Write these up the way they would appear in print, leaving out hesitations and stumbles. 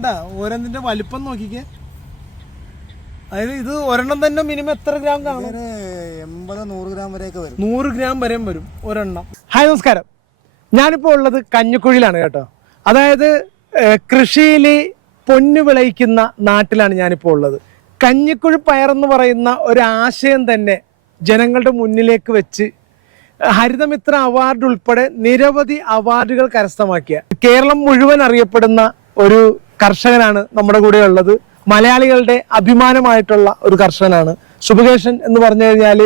കണ്ട ഓരോന്നിന്റെ വലിപ്പം നോക്കിക്കേ. അതായത് ഇത് ഒരെണ്ണം തന്നെ മിനിമം എത്ര ഗ്രാം കാണും? 80-100 ഗ്രാം വരെയൊക്കെ വരും. 100 ഗ്രാം വരെയും വരും ഒരെണ്ണം. ഹായ്, നമസ്കാരം. ഞാനിപ്പോൾ ഉള്ളത് കഞ്ഞിക്കുഴിയിലാണ് കേട്ടോ. അതായത് കൃഷിയിൽ പൊന്നു വിളയിക്കുന്ന നാട്ടിലാണ് ഞാനിപ്പോൾ ഉള്ളത്. കഞ്ഞിക്കുഴി പയറെന്ന് പറയുന്ന ഒരു ആശയം തന്നെ ജനങ്ങളുടെ മുന്നിലേക്ക് വെച്ച് ഹരിതമിത്ര അവാർഡ് ഉൾപ്പെടെ നിരവധി അവാർഡുകൾ കരസ്ഥമാക്കിയ, കേരളം മുഴുവൻ അറിയപ്പെടുന്ന ഒരു കർഷകനാണ് നമ്മുടെ കൂടെ ഉള്ളത്. മലയാളികളുടെ അഭിമാനമായിട്ടുള്ള ഒരു കർഷകനാണ് സുബകേശൻ എന്ന് പറഞ്ഞു കഴിഞ്ഞാൽ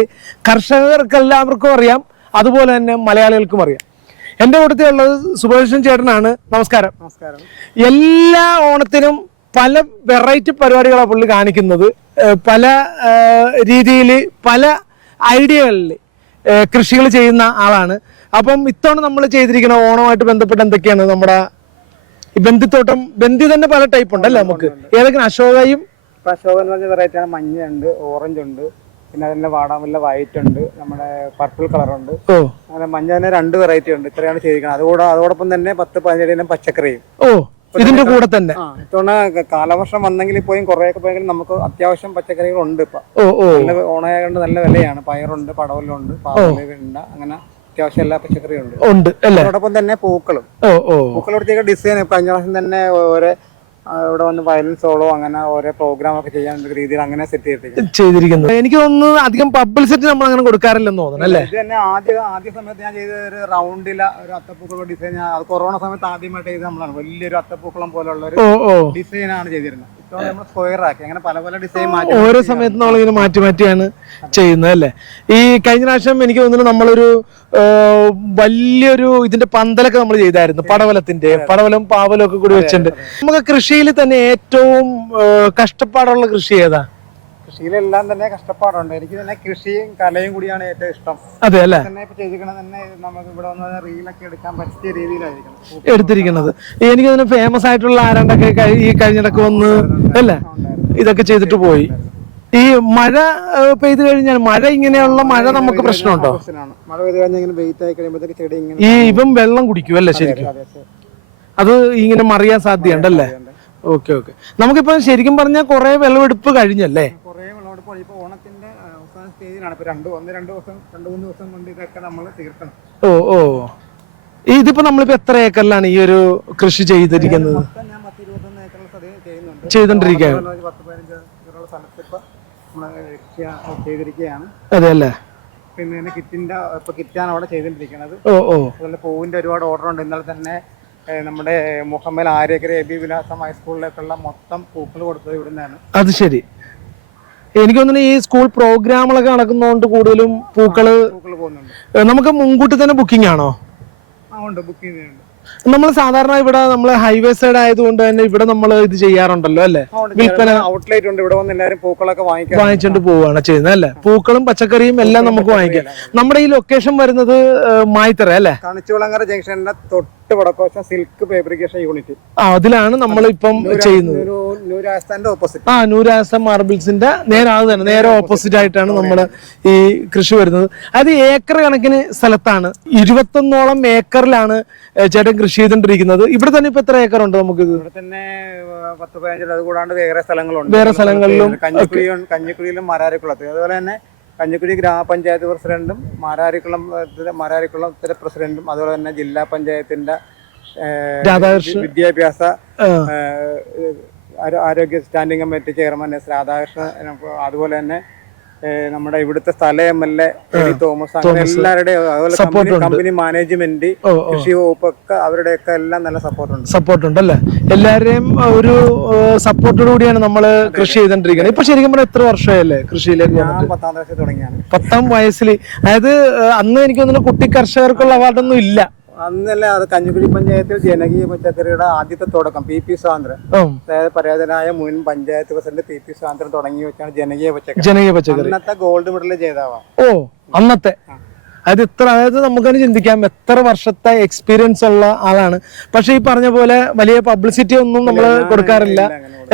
കർഷകർക്ക് എല്ലാവർക്കും അറിയാം, അതുപോലെ തന്നെ മലയാളികൾക്കും അറിയാം. എൻ്റെ കൂട്ടത്തിൽ ഉള്ളത് സുബകേശൻ ചേട്ടനാണ്. നമസ്കാരം. നമസ്കാരം. എല്ലാ ഓണത്തിനും പല വെറൈറ്റി പരിപാടികളാണ് പുള്ളി കാണിക്കുന്നത്. പല രീതിയിൽ പല ഐഡിയകളിൽ കൃഷികൾ ചെയ്യുന്ന ആളാണ്. അപ്പം ഇത്തവണ നമ്മൾ ചെയ്തിരിക്കുന്ന ഓണവുമായിട്ട് ബന്ധപ്പെട്ട് എന്തൊക്കെയാണ് നമ്മുടെ ബന്ദിത്തോട്ടം? ബന്ദി തന്നെ പല ടൈപ്പ് ഉണ്ടല്ലേ നമുക്ക്? ഏതൊക്കെയാണ്? അശോകയും അശോക എന്ന് പറഞ്ഞ വെറൈറ്റി ആണ്. മഞ്ഞയുണ്ട്, ഓറഞ്ച് ഉണ്ട്, പിന്നെ അതിന്റെ വാടാമുല്ല വൈറ്റ് ഉണ്ട്, നമ്മുടെ പർപ്പിൾ കളറുണ്ട്. അങ്ങനെ മഞ്ഞ തന്നെ 2 വെറൈറ്റി ഉണ്ട്. ഇത്രയാണ് ചെയ്തിരിക്കുന്നത്. അതോടൊപ്പം തന്നെ 10-17 ഇനം പച്ചക്കറിയും ഇതിന്റെ കൂടെ തന്നെ. ഇത്തവണ കാലവർഷം വന്നെങ്കിൽ പോയും കുറെയൊക്കെ പോയെങ്കിലും നമുക്ക് അത്യാവശ്യം പച്ചക്കറികളുണ്ട്. ഇപ്പൊ നല്ല ഓണായതുകൊണ്ട് നല്ല വിലയാണ്. പയറുണ്ട്, പടവലുണ്ട്, പാവലുണ്ട്, അങ്ങനെ അത്യാവശ്യം എല്ലാ പച്ചക്കറിയും ഉണ്ട്. അതോടൊപ്പം തന്നെ പൂക്കളും പൂക്കളോടത്തേക്ക് ഡിസൈൻ കഴിഞ്ഞ പ്രാവശ്യം തന്നെ ഓരോ ഇവിടെ വന്ന് വയലിൻ സോളോ അങ്ങനെ ഓരോ പ്രോഗ്രാം ഒക്കെ ചെയ്യാൻ രീതിയിൽ അങ്ങനെ സെറ്റ് ചെയ്തിരിക്കുന്നത്. എനിക്ക് തോന്നുന്നു അധികം പബ്ലിസിറ്റി നമ്മൾ അങ്ങനെ കൊടുക്കാറില്ലെന്ന് തോന്നുന്നു അല്ലേ? ഇത് തന്നെ ആദ്യ സമയത്ത് ഞാൻ ചെയ്ത ഒരു റൗണ്ടില ഒരു അത്തപ്പൂക്കളുടെ ഡിസൈൻ. അത് കൊറോണ സമയത്ത് ആദ്യമായിട്ട് ചെയ്ത് നമ്മളാണ്. വലിയൊരു അത്തപ്പൂക്കളം പോലുള്ള ഒരു ഡിസൈനാണ് ചെയ്തിരുന്നത്. ഇപ്പോൾ നമ്മൾ സ്ക്വയർ ആക്കി അങ്ങനെ പല പല ഡിസൈൻ മാറ്റി ഓരോ സമയത്ത് നമ്മളിങ്ങനെ മാറ്റി മാറ്റിയാണ് ചെയ്യുന്നത് അല്ലേ? ഈ കഴിഞ്ഞ പ്രാവശ്യം എനിക്ക് തോന്നുന്നു നമ്മളൊരു വലിയൊരു ഇതിന്റെ പന്തലൊക്കെ നമ്മൾ ചെയ്തായിരുന്നു. പടവലം പാവലും ഒക്കെ കൂടി വെച്ചിട്ടുണ്ട്. നമുക്ക് കൃഷിയിൽ തന്നെ ഏറ്റവും കഷ്ടപ്പാടുള്ള കൃഷി ഏതാ? കൃഷിയിലെല്ലാം തന്നെ കഷ്ടപ്പാടുണ്ട്. എനിക്ക് തന്നെ കൃഷിയും കലയും കൂടിയാണ് ഏറ്റവും ഇഷ്ടം. അതെ അല്ലേ? തന്നെ നമുക്ക് ഇവിടെ വന്ന് റീലൊക്കെ എടുക്കാൻ പറ്റിയ രീതിയിലായിരിക്കണം എടുത്തിരിക്കുന്നത്. എനിക്ക് തന്നെ ഫേമസ് ആയിട്ടുള്ള ആരാണ്ടൊക്കെ ഈ കഴിഞ്ഞിടക്ക് വന്ന് അല്ലേ ഇതൊക്കെ ചെയ്തിട്ട് പോയി. ഈ മഴ പെയ്ത് കഴിഞ്ഞാൽ ഇങ്ങനെയുള്ള മഴ നമുക്ക് പ്രശ്നമുണ്ടോ? മഴ പെയ്ത് കഴിഞ്ഞാൽ ഇങ്ങനെ വെയിറ്റ് ആയി കഴിയുമ്പോഴത്തേക്ക് ചെടി ഈ ഇപ്പം വെള്ളം കുടിക്കും അല്ലേ? ശരിക്കും അത് ഇങ്ങനെ മറിയാൻ സാധ്യതയുണ്ടല്ലേ? ഓക്കെ. നമുക്കിപ്പോ ശരിക്കും പറഞ്ഞാൽ കുറെ വിളവെടുപ്പ് കഴിഞ്ഞല്ലേ? കുറെ വിളവെടുപ്പ് ഇപ്പൊ ഓണത്തിന്റെ അവസാന സ്റ്റേജിലാണ്. ഇപ്പൊ 2-3 ദിവസം കൊണ്ട് ഇതൊക്കെ നമ്മൾ തീർക്കണം. ഇതിപ്പോ നമ്മളിപ്പോ എത്ര ഏക്കറിലാണ് ഈ ഒരു കൃഷി ചെയ്തിരിക്കുന്നത്? ഞാൻ 10-21 ഏക്കർ ചെയ്യുന്നുണ്ട്. ചെയ്തോണ്ടിരിക്കുകയാണ്. 10-15 ഏക്കറുള്ള സ്ഥലത്ത് ഇപ്പൊ ചെയ്തിരിക്കുകയാണ്. അതെ അല്ലേ? പിന്നെ കിറ്റാണ് അവിടെ ചെയ്തോണ്ടിരിക്കുന്നത്. അതുപോലെ പൂവിന്റെ ഒരുപാട് ഓർഡർ ഉണ്ട്. ഇന്നലെ തന്നെ നമ്മുടെ മുഹമ്മദ് ആര്യക്കര എബി വിലാസം ഹൈസ്കൂളിലേക്കുള്ള മൊത്തം പൂക്കൾ കൊടുത്തത് ഇവിടുന്നാണ്. അത് ശരി. എനിക്ക് തോന്നുന്നു ഈ സ്കൂൾ പ്രോഗ്രാമുകളൊക്കെ നടക്കുന്നതുകൊണ്ട് കൂടുതലും പൂക്കള് പോകുന്നുണ്ട്. നമുക്ക് മുൻകൂട്ടി തന്നെ ബുക്കിംഗ് ആണോ? ഉണ്ട്, ബുക്കിംഗ് ഉണ്ട്. നമ്മൾ സാധാരണ ഇവിടെ നമ്മൾ ഹൈവേ സൈഡ് ആയതുകൊണ്ട് തന്നെ ഇവിടെ നമ്മൾ ഇത് ചെയ്യാറുണ്ടല്ലോ അല്ലെ? വിൽപ്പന ഔട്ട്ലെറ്റ് ഉണ്ട്. ഇവിടെ വന്ന് എല്ലാവരും പൂക്കളൊക്കെ വാങ്ങിച്ചോണ്ട് പോവുകയാണ് ചെയ്യുന്നത് അല്ലെ? പൂക്കളും പച്ചക്കറിയും എല്ലാം നമുക്ക് വാങ്ങിക്കാം. നമ്മുടെ ഈ ലൊക്കേഷൻ വരുന്നത് മായിത്തറ അല്ലെ? കണിച്ചുകുളങ്ങര ജംഗ്ഷന്റെ തൊട്ട് വടക്കോശ സിൽക്ക് ഫാബ്രിക്കേഷൻ യൂണിറ്റ്. അതിലാണ് നമ്മൾ ഇപ്പം ചെയ്യുന്നത്. നൂരാസ്ഥാൻ മാർബിൾസിന്റെ നേരെ ഓപ്പോസിറ്റ് ആയിട്ടാണ് നമ്മുടെ ഈ കൃഷി വരുന്നത്. അത് ഏക്കർ കണക്കിന് സ്ഥലത്താണ്. 21ഓളം ഏക്കറിലാണ് ചേട്ടൻ കൃഷി ചെയ്തോണ്ടിരിക്കുന്നത്. ഇവിടെ തന്നെ ഇപ്പൊ എത്ര ഏക്കർ ഉണ്ട് നമുക്ക്? ഇവിടെ തന്നെ 10-15. അത് കൂടാണ്ട് വേറെ സ്ഥലങ്ങളിലും കഞ്ഞിക്കുഴിയിലും മാരാരിക്കുളത്ത്. അതുപോലെ തന്നെ കഞ്ഞിക്കുഴി ഗ്രാമപഞ്ചായത്ത് പ്രസിഡന്റും മാരാരിക്കുളത്തിലെ പ്രസിഡന്റും അതുപോലെ തന്നെ ജില്ലാ പഞ്ചായത്തിന്റെ വിദ്യാഭ്യാസ ആരോഗ്യ standing committee chairman S Radhakrishnan, അതുപോലെ തന്നെ നമ്മുടെ ഇവിടുത്തെ സ്ഥല MLA തോമസ്, അങ്ങനെ എല്ലാവരുടെയും അതുപോലെ കമ്പനി മാനേജ്മെന്റ്, കൃഷി വകുപ്പൊക്കെ അവരുടെയൊക്കെ എല്ലാം നല്ല സപ്പോർട്ട് ഉണ്ട് അല്ലേ? എല്ലാവരെയും ഒരു സപ്പോർട്ടോട് കൂടിയാണ് നമ്മള് കൃഷി ചെയ്തോണ്ടിരിക്കുന്നത്. ഇപ്പൊ ശരിക്കും പറഞ്ഞാൽ എത്ര വർഷമായല്ലേ കൃഷിയിലേക്ക്? ഞാൻ 10ാം വയസ്സിൽ തുടങ്ങിയാണ്. 10ാം വയസ്സിൽ. അതായത് അന്ന് എനിക്ക് തോന്നുന്നു കുട്ടി കർഷകർക്കുള്ള അവാർഡൊന്നും ഇല്ല അന്നല്ല. അത് കഞ്ഞിക്കുഴി പഞ്ചായത്തിൽ ജനകീയ പച്ചക്കറിയുടെ ആദ്യത്തെ തുടക്കം PP സ്വാതന്ത്ര്യം, അതായത് പരാജനായ മുൻ പഞ്ചായത്ത് പ്രസിഡന്റ് PP സ്വാതന്ത്ര്യം തുടങ്ങി വെച്ചാണ് ജനകീയ പച്ചക്കറി. അന്നത്തെ ഗോൾഡ് മെഡൽ ജേതാവാ. അന്നത്തെ അതായത് നമുക്കതിന് ചിന്തിക്കാം എത്ര വർഷത്തെ എക്സ്പീരിയൻസ് ഉള്ള ആളാണ്. പക്ഷെ ഈ പറഞ്ഞ പോലെ വലിയ പബ്ലിസിറ്റി ഒന്നും നമ്മൾ കൊടുക്കാറില്ല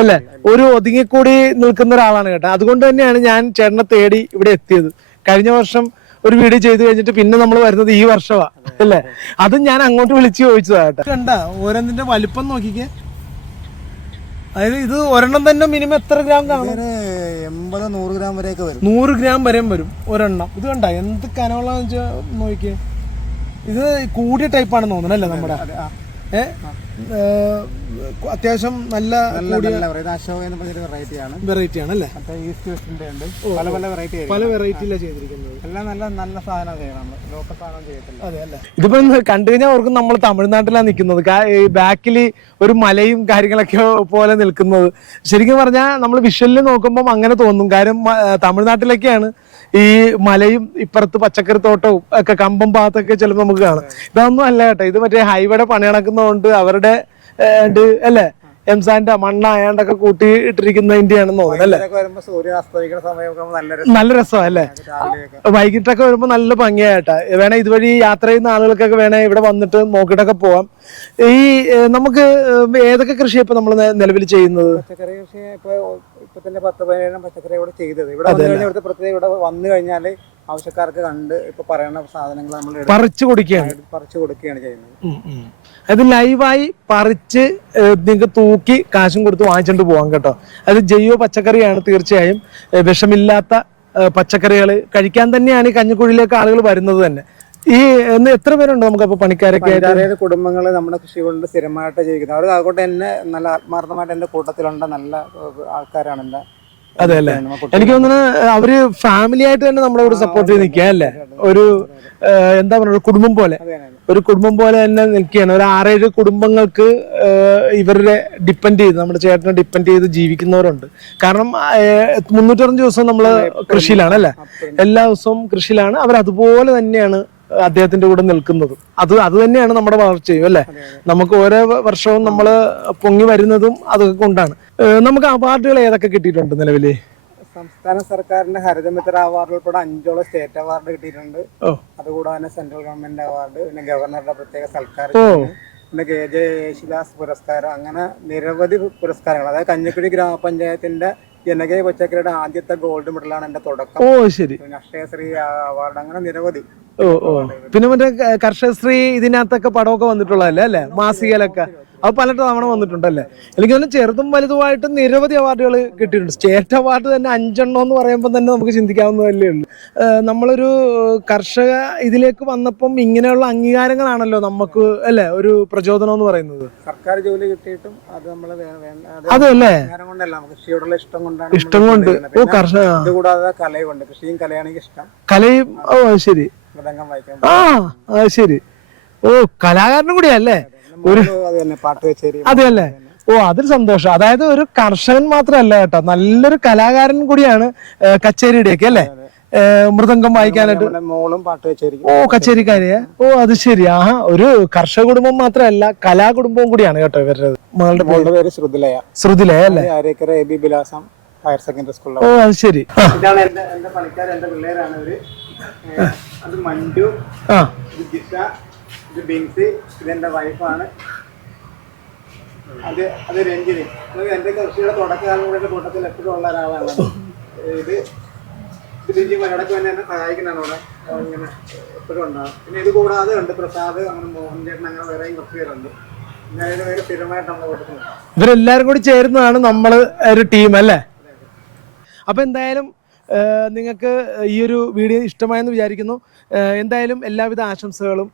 അല്ലേ? ഒരു ഒതുങ്ങിക്കൂടി നിൽക്കുന്ന ഒരാളാണ് കേട്ടോ. അതുകൊണ്ട് തന്നെയാണ് ഞാൻ ചേട്ടനെ തേടി ഇവിടെ എത്തിയത്. കഴിഞ്ഞ വർഷം ഒരു വീഡിയോ ചെയ്ത് കഴിഞ്ഞിട്ട് പിന്നെ നമ്മൾ വരുന്നത് ഈ വർഷമാ അല്ലേ? അതും ഞാൻ അങ്ങോട്ട് വിളിച്ച് ചോദിച്ചതാ കേട്ടോ. കണ്ട ഓരോന്നിന്റെ വലിപ്പം നോക്കിക്കേ. അതായത് ഇത് ഒരെണ്ണം തന്നെ മിനിമം എത്ര ഗ്രാം കാണും? 80-100 ഗ്രാം വരെയൊക്കെ വരും. 100 ഗ്രാം വരെയും വരും ഒരെണ്ണം. ഇത് കണ്ട എന്ത് കനമുള്ളതെന്ന് വെച്ചാൽ നോക്കിയേ. ഇത് കൂടിയ ടൈപ്പാണെന്ന് തോന്നുന്നു അല്ലേ നമ്മുടെ? അത്യാവശ്യം നല്ല വെറൈറ്റി ആണ് അല്ലേ? പല വെറൈറ്റിയിലാണ് ചെയ്തിരിക്കുന്നത്. എല്ലാം നല്ല സാധനം ചെയ്യണം, ലോക്കൽ സാധനം ചെയ്യത്തില്ല. അതെ അല്ലേ? ഇതിപ്പോ കണ്ടു കഴിഞ്ഞാൽ ഓർക്കും നമ്മൾ തമിഴ്നാട്ടിലാണ് നിൽക്കുന്നത്. ഈ ബാക്കിൽ ഒരു മലയും കാര്യങ്ങളൊക്കെ പോലെ നിൽക്കുന്നത്. ശരിക്കും പറഞ്ഞാൽ നമ്മൾ വിഷ്വലിൽ നോക്കുമ്പോൾ അങ്ങനെ തോന്നും. കാര്യം തമിഴ്നാട്ടിലൊക്കെയാണ് ഈ മലയും ഇപ്പുറത്ത് പച്ചക്കറി തോട്ടവും ഒക്കെ കമ്പം ഭാഗത്തൊക്കെ ചിലപ്പോൾ നമുക്ക് കാണാം. ഇതൊന്നും അല്ല കേട്ടോ, ഇത് മറ്റേ ഹൈവേയുടെ പണി നടക്കുന്നതുകൊണ്ട് അവരുടെ അല്ലേ എംസാന്റെ മണ്ണായാണ്ടൊക്കെ കൂട്ടി ഇട്ടിരിക്കുന്നതിന്റെയാണെന്ന് തോന്നുന്നു അല്ലേ? നല്ല രസമാണ് അല്ലേ? വൈകിട്ടൊക്കെ വരുമ്പോ നല്ല ഭംഗിയായിട്ടാ. വേണേ ഇതുവഴി യാത്ര ചെയ്യുന്ന ആളുകൾക്കൊക്കെ വേണേ ഇവിടെ വന്നിട്ട് നോക്കിയിട്ടൊക്കെ പോവാം. ഈ നമുക്ക് ഏതൊക്കെ കൃഷിയാണ് ഇപ്പൊ നമ്മൾ നിലവിൽ ചെയ്യുന്നത്? പച്ചക്കറി കൃഷി ഇപ്പൊ തന്നെ 10-17 പച്ചക്കറിയോട് ചെയ്തത്. ഇവിടെ പ്രത്യേകം ഇവിടെ വന്നു കഴിഞ്ഞാല് ആവശ്യക്കാർക്ക് കണ്ട് ഇപ്പൊ പറയുന്ന സാധനങ്ങൾ നമ്മൾ പറിച്ചു കൊടുക്കുകയാണ് ചെയ്യുന്നത്. അത് ലൈവായി പറിച്ച് നിങ്ങൾക്ക് തൂക്കി കാശും കൊടുത്ത് വാങ്ങിച്ചിട്ട് പോകാം കേട്ടോ. അത് ജൈവ പച്ചക്കറിയാണ്, തീർച്ചയായും വിഷമില്ലാത്ത പച്ചക്കറികൾ കഴിക്കാൻ തന്നെയാണ് ഈ കഞ്ഞിക്കുഴിയിലേക്ക് ആളുകൾ വരുന്നത് തന്നെ. ഈ എത്ര പേരുണ്ട് നമുക്കപ്പോ പണിക്കാരൊക്കെ? 5-6 കുടുംബങ്ങൾ നമ്മുടെ കൃഷി കൊണ്ട് സ്ഥിരമായിട്ട് ജീവിക്കുന്നത്. അവർ അതുകൊണ്ട് തന്നെ നല്ല ആത്മാർത്ഥമായിട്ട് എന്റെ കൂട്ടത്തിലുണ്ട്, നല്ല ആൾക്കാരാണ് എന്റെ. അതെ അല്ലേ? എനിക്ക് തോന്നുന്നു അവര് ഫാമിലി ആയിട്ട് തന്നെ നമ്മളെ ഇവിടെ സപ്പോർട്ട് ചെയ്ത് നിൽക്കുക അല്ലേ? ഒരു എന്താ പറയുക, കുടുംബം പോലെ തന്നെ നിൽക്കുകയാണ്. ഒരു 6-7 കുടുംബങ്ങൾക്ക് ഇവരുടെ ഡിപ്പെൻഡ് ചെയ്ത്, നമ്മുടെ ചേട്ടനെ ഡിപ്പെൻഡ് ചെയ്ത് ജീവിക്കുന്നവരുണ്ട്. കാരണം 365 ദിവസം നമ്മള് കൃഷിയിലാണ് അല്ലേ? എല്ലാ ദിവസവും കൃഷിയിലാണ്. അവർ അതുപോലെ തന്നെയാണ് അദ്ദേഹത്തിന്റെ കൂടെ നിൽക്കുന്നതും. അത് തന്നെയാണ് നമ്മുടെ വളർച്ചയും അല്ലേ? നമുക്ക് ഓരോ വർഷവും നമ്മള് പൊങ്ങി വരുന്നതും അതൊക്കെ കൊണ്ടാണ്. നമുക്ക് അവാർഡുകൾ ഏതൊക്കെ കിട്ടിയിട്ടുണ്ട് നിലവില്? സംസ്ഥാന സർക്കാരിന്റെ ഹരിതമിത്ര അവാർഡ് ഉൾപ്പെടെ 5 സ്റ്റേറ്റ് അവാർഡ് കിട്ടിയിട്ടുണ്ട്. അതുകൂടാതെ സെൻട്രൽ ഗവൺമെന്റ് അവാർഡ്, പിന്നെ ഗവർണറുടെ പ്രത്യേക സൽക്കാരം, പിന്നെ KJ യേശുദാസ് പുരസ്കാരം, അങ്ങനെ നിരവധി പുരസ്കാരങ്ങൾ. അതായത് കഞ്ഞിക്കുഴി ഗ്രാമപഞ്ചായത്തിന്റെ ജനകീയ പച്ചക്കറിയുടെ ആദ്യത്തെ ഗോൾഡ് മെഡലാണ് എന്റെ തുടക്കം. ശരി. അക്ഷയശ്രീ അവാർഡ്, അങ്ങനെ നിരവധി. പിന്നെ മറ്റേ കർഷകശ്രീ ഇതിനകത്തൊക്കെ പടമൊക്കെ വന്നിട്ടുള്ളതല്ലേ അല്ലേ? മാസികയിലൊക്കെ അത് പല തവണ വന്നിട്ടുണ്ടല്ലേ? എനിക്ക് തോന്നുന്നു ചെറുതും വലുതുമായിട്ട് നിരവധി അവാർഡുകൾ കിട്ടിയിട്ടുണ്ട്. സ്റ്റേറ്റ് അവാർഡ് തന്നെ 5 എന്ന് പറയുമ്പോൾ തന്നെ നമുക്ക് ചിന്തിക്കാവുന്നതല്ലേ ഉള്ളൂ. നമ്മളൊരു കർഷക ഇതിലേക്ക് വന്നപ്പം ഇങ്ങനെയുള്ള അംഗീകാരങ്ങളാണല്ലോ നമുക്ക് അല്ലേ ഒരു പ്രചോദനം എന്ന് പറയുന്നത്. സർക്കാർ ജോലി കിട്ടിയിട്ടും അത് നമ്മള് അതല്ലേ കൃഷിയോടുള്ള ഇഷ്ടം കൊണ്ടാണ്. ഇഷ്ടം കൊണ്ട് കർഷക ഇതുകൂടാതെ കലയുണ്ട്. കൃഷിയും കലയാണെങ്കിൽ ഇഷ്ടം. കലയും ശരി. മൃദംഗം വായിക്കാൻ ശരി. കലാകാരനും കൂടിയല്ലേ? അതെ അല്ലേ? അതൊരു സന്തോഷം. അതായത് ഒരു കർഷകൻ മാത്രമല്ല കേട്ടോ, നല്ലൊരു കലാകാരൻ കൂടിയാണ്. കച്ചേരിയുടെയൊക്കെ അല്ലേ? മൃദംഗം വായിക്കാനായിട്ട് കച്ചേരിക്കാരിയെ. അത് ശരി. ഒരു കർഷക കുടുംബം മാത്രമല്ല, കലാകുടുംബവും കൂടിയാണ് കേട്ടോ ഇവരുടെ. മകളുടെ പേര് ശ്രുതിലയ അല്ലേ? ഹയർ സെക്കൻഡറി സ്കൂളിൽ. അത് ശരി. ഇതാണ് എന്റെ പണിക്കാർ, എന്റെ പിള്ളേരാണ് ഇവര്. അത് മഞ്ജു, ജിഷ, ഇത് ബിൻസി, ഇതെന്റെ വൈഫാണ്. അത് രഞ്ജിനി. എന്റെ കൃഷിയുടെ തുടക്കകാലം കൂടെ കൂട്ടത്തിൽ എപ്പോഴും ഉള്ള ഒരാളാണ്. ഇത് ബിജി ഇടയ്ക്ക് തന്നെ എന്നെ സഹായിക്കുന്നതാണ് ഇവിടെ. ഇങ്ങനെ എപ്പോഴും ഉണ്ടാകും. പിന്നെ ഇത് കൂടാതെ ഉണ്ട് പ്രസാദ്, അങ്ങനെ മോഹൻ ചേട്ടൻ, അങ്ങനെ വേറെയും കുറച്ച് പേരുണ്ട്. പിന്നെ പേര് സ്ഥിരമായിട്ട് നമ്മളെ കൂട്ടത്തിലുണ്ട്. ഇവരെല്ലാരും കൂടി ചേരുന്നതാണ് നമ്മള് ഒരു ടീം അല്ലേ? അപ്പൊ എന്തായാലും നിങ്ങൾക്ക് ഈ ഒരു വീഡിയോ ഇഷ്ടമായെന്ന് വിചാരിക്കുന്നു. എന്തായാലും എല്ലാവിധ ആശംസകളും.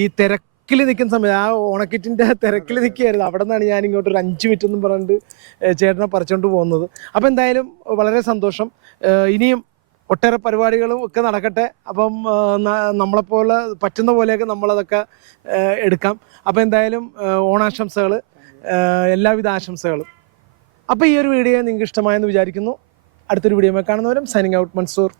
ഈ തിരക്കിൽ നിൽക്കുന്ന സമയത്ത്, ആ ഓണക്കിറ്റിൻ്റെ തിരക്കിൽ നിൽക്കുകയായിരുന്നു. അവിടെ നിന്നാണ് ഞാൻ ഇങ്ങോട്ട് ഒരു 5 മിനിറ്റ് എന്നും പറഞ്ഞിട്ട് ചേട്ടനെ പറിച്ചുകൊണ്ട് പോകുന്നത്. അപ്പോൾ എന്തായാലും വളരെ സന്തോഷം. ഇനിയും ഒട്ടേറെ പരിപാടികളും ഒക്കെ നടക്കട്ടെ. അപ്പം നമ്മളെപ്പോലെ പറ്റുന്ന പോലെയൊക്കെ നമ്മളതൊക്കെ എടുക്കാം. അപ്പോൾ എന്തായാലും ഓണാശംസകൾ, എല്ലാവിധ ആശംസകളും. അപ്പോൾ ഈ ഒരു വീഡിയോ നിങ്ങൾക്ക് ഇഷ്ടമായെന്ന് വിചാരിക്കുന്നു. അടുത്തൊരു വീഡിയോ കാണുന്നവരും സൈനിങ് ഔട്ട്, മൻസൂർ.